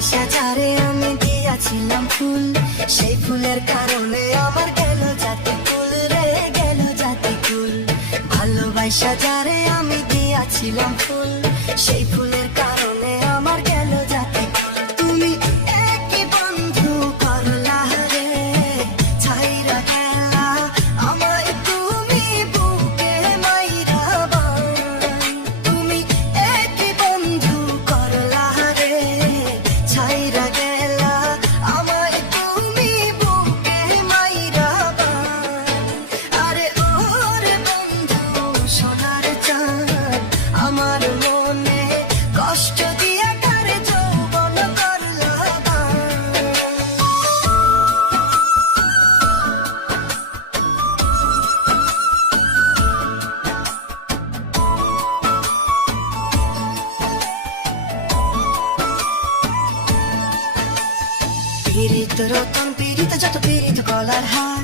ভালোবাসা যারে আমি দিয়াছিলাম ফুল, সেই ফুলের কারণে আমার গেল জাতি কুল রে, গেল জাতি কুল। ভালোবাসা যারে আমি দিয়াছিলাম ফুল, সেই ফুলের কারণে আমার গেল জাতি কুল। তুমি একই বন্ধু করলা রে, ছাইরা গেলা আমায় তুমি বুকে মাইরা বান। তুমি একই বন্ধু করলা রে, ছাইরা গেলা আমায় তুমি বুকে মাইরা বান। আরে ওরে বন্ধু সোনার চাঁদ, আমার মনে কষ্ট দিয়া কারে যৌবন করলা দান। পীড়িত রতন পীড়িত যত পীড়িত গলার হার,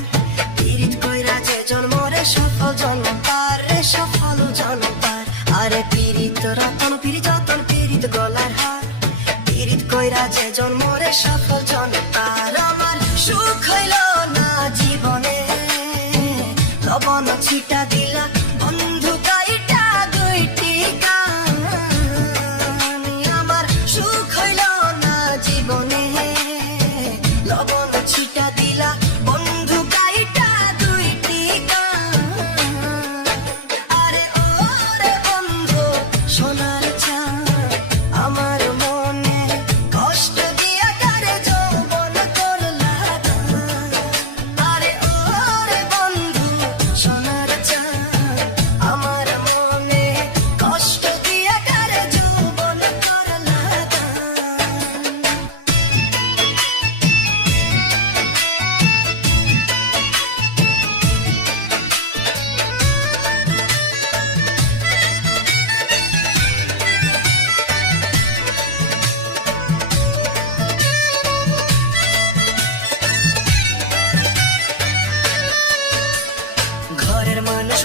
পীড়িত কইরা যে জন্মরে সফল জন্ম পার রে, সফল জন্ম পার। আরে পীড়িত রতন পীড়িত যতন পীড়িত গলার হার, পীড়িত কইরা যে জন্মরে সফল জন্ম পার। আমার সুখ হইল না জীবনে, লবণ ছিটা দিলা বন্ধু কাইটা দুইটি কান। আমার সুখ হইল না জীবনে, লবণ ছিটা দিলা বন্ধু কাইটা দুইটি কান। আরে ওরে বন্ধু সোনার চাঁদ, আমার মনে কষ্ট দিয়া কারে যৌবন করলা দান। আরে ওরে বন্ধু সোনার চাঁদ, আমার মনে কষ্ট দিয়া কারে যৌবন করলা দান। ঘরের মানুষ